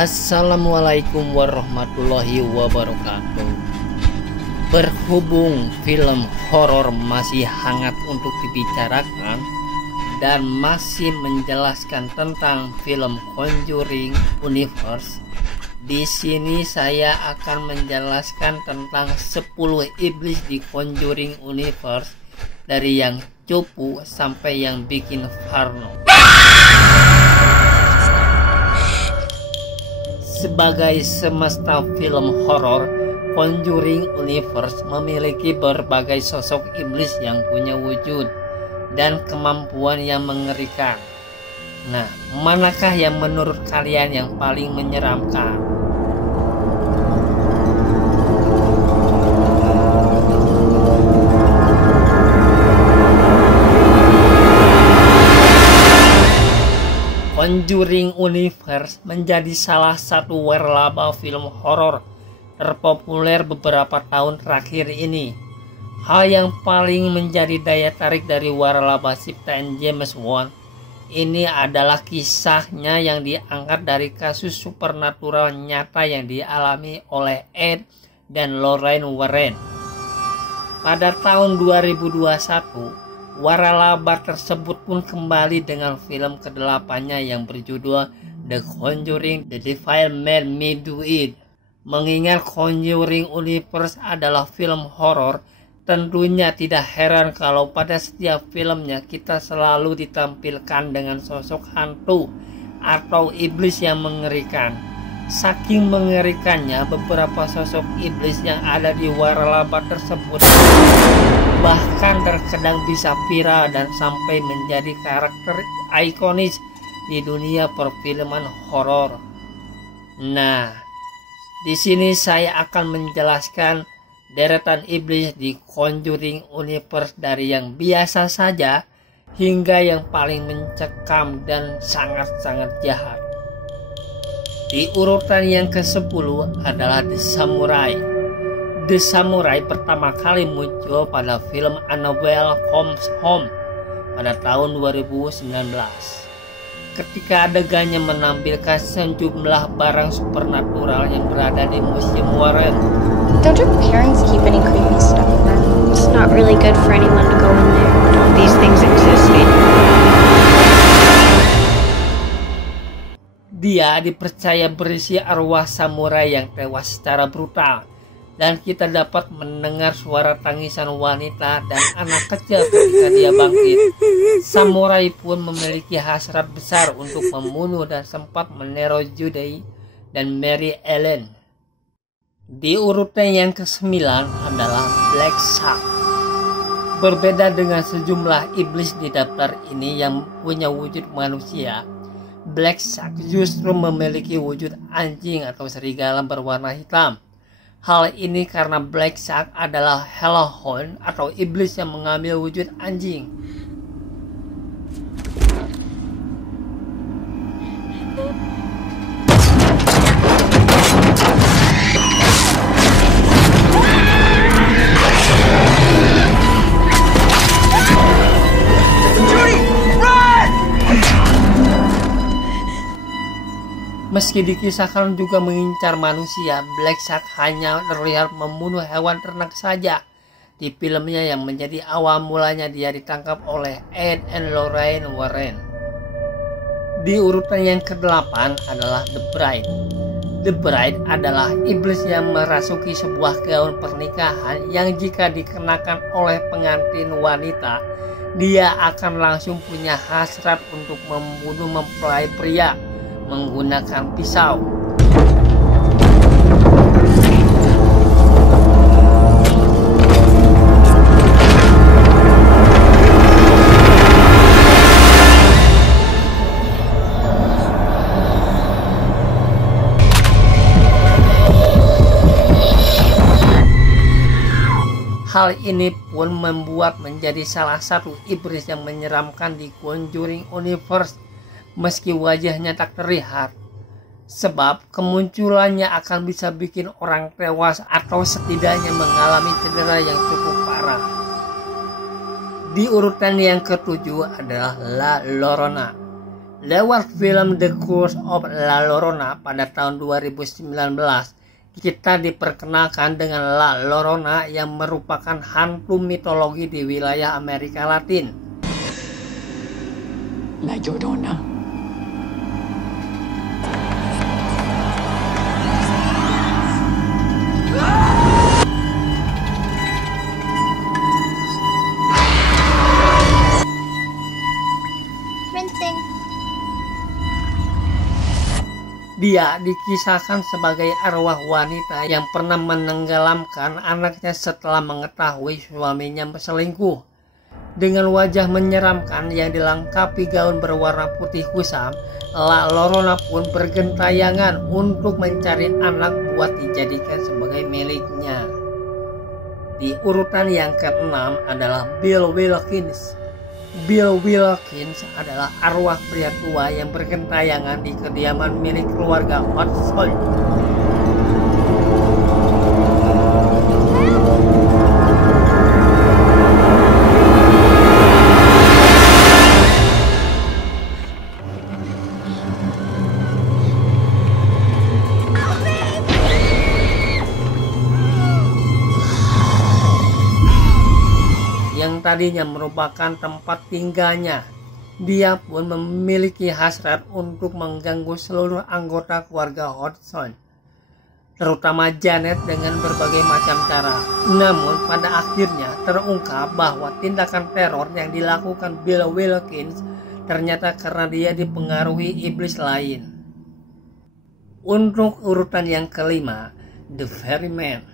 Assalamualaikum warahmatullahi wabarakatuh. Berhubung film horor masih hangat untuk dibicarakan dan masih menjelaskan tentang film Conjuring Universe, di sini saya akan menjelaskan tentang 10 iblis di Conjuring Universe, dari yang cupu sampai yang bikin parno. Sebagai semesta film horor, Conjuring Universe memiliki berbagai sosok iblis yang punya wujud dan kemampuan yang mengerikan. Nah, manakah yang menurut kalian yang paling menyeramkan? Conjuring Universe menjadi salah satu waralaba film horor terpopuler beberapa tahun terakhir ini. Hal yang paling menjadi daya tarik dari waralaba ciptaan James Wan ini adalah kisahnya yang diangkat dari kasus supernatural nyata yang dialami oleh Ed dan Lorraine Warren. Pada tahun 2021, waralaba tersebut pun kembali dengan film ke-8-nya yang berjudul The Conjuring: The Devil Made Me Do It. Mengingat Conjuring Universe adalah film horor, tentunya tidak heran kalau pada setiap filmnya kita selalu ditampilkan dengan sosok hantu atau iblis yang mengerikan. Saking mengerikannya, beberapa sosok iblis yang ada di waralaba tersebut bahkan terkadang bisa viral dan sampai menjadi karakter ikonis di dunia perfilman horor. Nah, di sini saya akan menjelaskan deretan iblis di Conjuring Universe dari yang biasa saja hingga yang paling mencekam dan sangat-sangat jahat. Di urutan yang ke-10 adalah The Samurai. The Samurai pertama kali muncul pada film Annabelle Comes Home pada tahun 2019. Ketika adegannya menampilkan sejumlah barang supernatural yang berada di Museum Warren. Don't your parents keep any creepy stuff around? It's not really good for anyone to go in there. These things exist. Dia dipercaya berisi arwah samurai yang tewas secara brutal, dan kita dapat mendengar suara tangisan wanita dan anak kecil ketika dia bangkit. Samurai pun memiliki hasrat besar untuk membunuh dan sempat meneror Judy dan Mary Ellen. Di urutan yang ke-9 adalah Black Shark. Berbeda dengan sejumlah iblis di daftar ini yang punya wujud manusia, Black Shark justru memiliki wujud anjing atau serigala berwarna hitam. Hal ini karena Black Shark adalah hellhound atau iblis yang mengambil wujud anjing. Meski dikisahkan juga mengincar manusia, Black Shark hanya terlihat membunuh hewan ternak saja. Di filmnya yang menjadi awal mulanya dia ditangkap oleh Ed and Lorraine Warren. Di urutan yang ke-8 adalah The Bride. The Bride adalah iblis yang merasuki sebuah gaun pernikahan yang jika dikenakan oleh pengantin wanita, dia akan langsung punya hasrat untuk membunuh mempelai pria menggunakan pisau. Hal ini pun membuat menjadi salah satu iblis yang menyeramkan di Conjuring Universe. Meski wajahnya tak terlihat, sebab kemunculannya akan bisa bikin orang tewas atau setidaknya mengalami cedera yang cukup parah. Di urutan yang ketujuh adalah La Llorona. Lewat film The Curse of La Llorona pada tahun 2019, kita diperkenalkan dengan La Llorona yang merupakan hantu mitologi di wilayah Amerika Latin. La Llorona. Rinsing. Dia dikisahkan sebagai arwah wanita yang pernah menenggelamkan anaknya setelah mengetahui suaminya berselingkuh. Dengan wajah menyeramkan yang dilengkapi gaun berwarna putih kusam, La Llorona pun bergentayangan untuk mencari anak buat dijadikan sebagai miliknya. Di urutan yang keenam adalah Bill Wilkins. Bill Wilkins adalah arwah pria tua yang bergentayangan di kediaman milik keluarga Hodgson. Yang tadinya merupakan tempat tinggalnya. Dia pun memiliki hasrat untuk mengganggu seluruh anggota keluarga Hodgson, terutama Janet, dengan berbagai macam cara. Namun pada akhirnya terungkap bahwa tindakan teror yang dilakukan Bill Wilkins ternyata karena dia dipengaruhi iblis lain. Untuk urutan yang kelima, The Ferryman.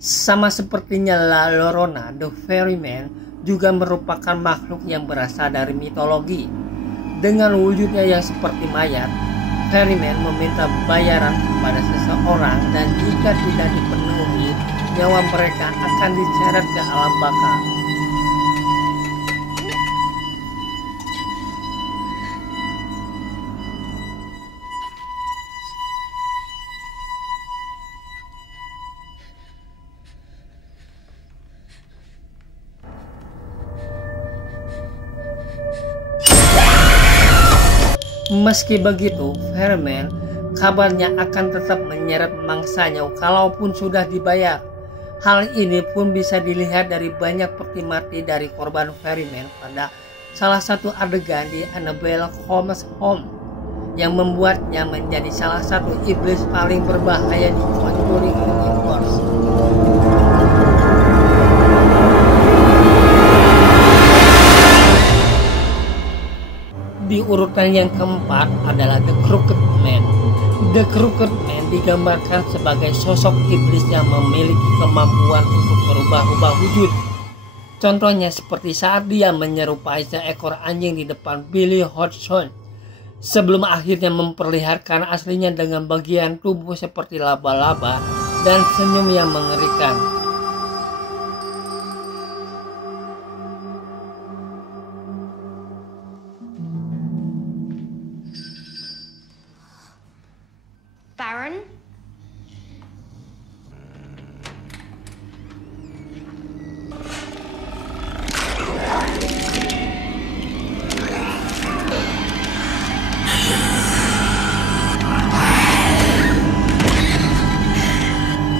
Sama sepertinya La Llorona, The Ferryman juga merupakan makhluk yang berasal dari mitologi. Dengan wujudnya yang seperti mayat, Ferryman meminta bayaran kepada seseorang, dan jika tidak dipenuhi, nyawa mereka akan diseret ke alam baka. Meski begitu, Ferryman kabarnya akan tetap menyeret mangsanya kalaupun sudah dibayar. Hal ini pun bisa dilihat dari banyak peti mati dari korban Ferryman pada salah satu adegan di Annabelle Comes Home, yang membuatnya menjadi salah satu iblis paling berbahaya di Conjuring Universe. Di urutan yang keempat adalah The Crooked Man. The Crooked Man digambarkan sebagai sosok iblis yang memiliki kemampuan untuk berubah-ubah wujud. Contohnya seperti saat dia menyerupai seekor anjing di depan Billy Hodgson, sebelum akhirnya memperlihatkan aslinya dengan bagian tubuh seperti laba-laba dan senyum yang mengerikan. Baron?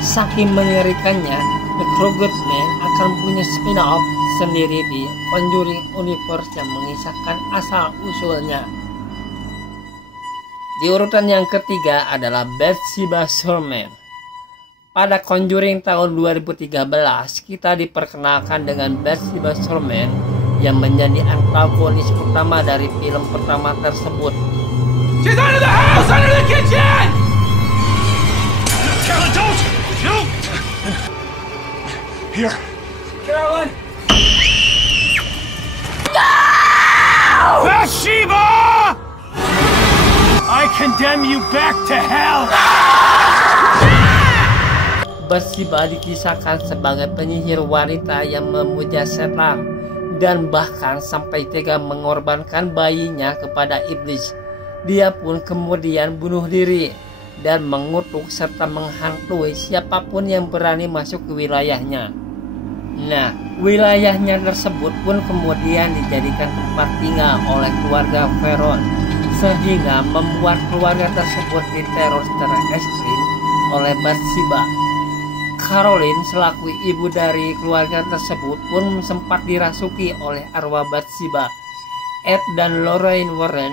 Saking mengerikannya, The Crooked Man akan punya spin-off sendiri di Conjuring Universe yang mengisahkan asal-usulnya. Di urutan yang ketiga adalah Bathsheba Sherman. Pada Conjuring tahun 2013, kita diperkenalkan dengan Bathsheba Sherman yang menjadi antagonis utama dari film pertama tersebut. She's under the house, under the kitchen! Carolyn, don't! No! Here. Carolyn! No! Bathsheba! I condemn you back to hell! Bathsheba dikisahkan sebagai penyihir wanita yang memuja setan dan bahkan sampai tega mengorbankan bayinya kepada iblis. Dia pun kemudian bunuh diri dan mengutuk serta menghantui siapapun yang berani masuk ke wilayahnya. Nah, wilayahnya tersebut pun kemudian dijadikan tempat tinggal oleh keluarga Veron, sehingga membuat keluarga tersebut diteror secara ekstrim oleh Bathsheba. Caroline selaku ibu dari keluarga tersebut pun sempat dirasuki oleh arwah Bathsheba. Ed dan Lorraine Warren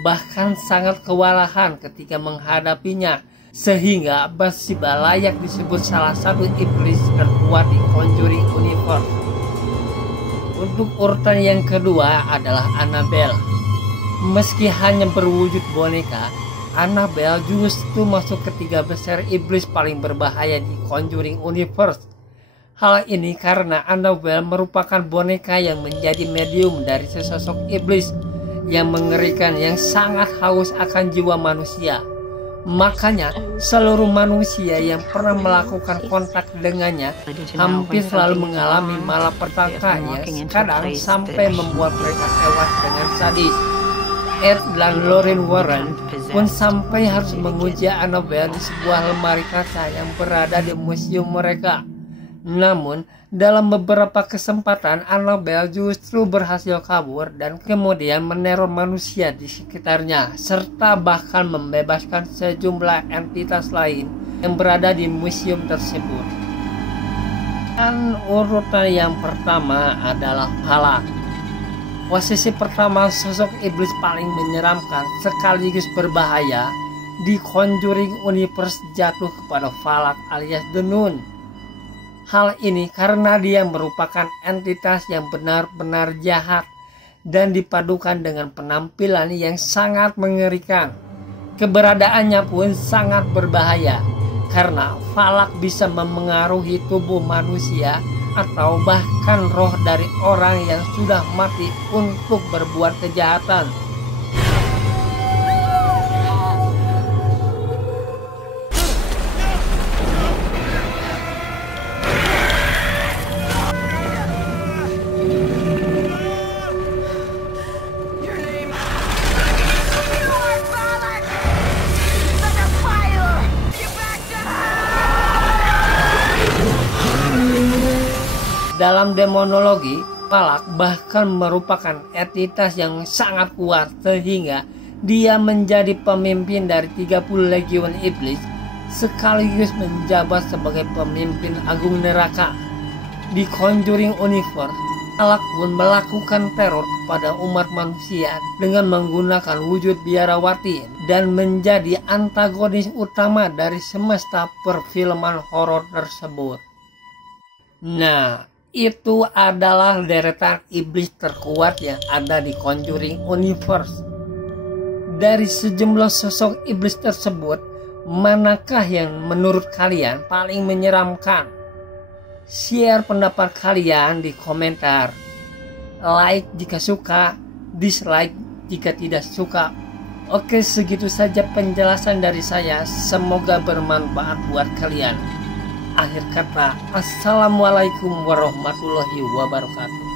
bahkan sangat kewalahan ketika menghadapinya, sehingga Bathsheba layak disebut salah satu iblis terkuat di Conjuring Universe. Untuk urutan yang kedua adalah Annabelle. Meski hanya berwujud boneka, Annabelle justru masuk ke 3 besar iblis paling berbahaya di Conjuring Universe. Hal ini karena Annabelle merupakan boneka yang menjadi medium dari sesosok iblis yang mengerikan yang sangat haus akan jiwa manusia. Makanya seluruh manusia yang pernah melakukan kontak dengannya hampir selalu mengalami malapetaka yang kadang sampai membuat mereka tewas dengan sadis. Ed dan Lorraine Warren pun sampai harus menguji Annabelle di sebuah lemari kaca yang berada di museum mereka. Namun, dalam beberapa kesempatan Annabelle justru berhasil kabur dan kemudian meneror manusia di sekitarnya, serta bahkan membebaskan sejumlah entitas lain yang berada di museum tersebut. Dan urutan yang pertama adalah Falak. Posisi pertama sosok iblis paling menyeramkan sekaligus berbahaya di Conjuring Universe jatuh kepada Falak alias The Nun. Hal ini karena dia merupakan entitas yang benar-benar jahat dan dipadukan dengan penampilan yang sangat mengerikan. Keberadaannya pun sangat berbahaya karena Falak bisa memengaruhi tubuh manusia atau bahkan roh dari orang yang sudah mati untuk berbuat kejahatan. Dalam demonologi, Falak bahkan merupakan entitas yang sangat kuat sehingga dia menjadi pemimpin dari 30 legion iblis sekaligus menjabat sebagai pemimpin agung neraka. Di Conjuring Universe, Falak pun melakukan teror kepada umat manusia dengan menggunakan wujud biarawati dan menjadi antagonis utama dari semesta perfilman horor tersebut. Nah, itu adalah deretan iblis terkuat yang ada di Conjuring Universe. Dari sejumlah sosok iblis tersebut, manakah yang menurut kalian paling menyeramkan? Share pendapat kalian di komentar. Like jika suka, dislike jika tidak suka. Oke, segitu saja penjelasan dari saya. Semoga bermanfaat buat kalian. Akhir kata, assalamualaikum warahmatullahi wabarakatuh.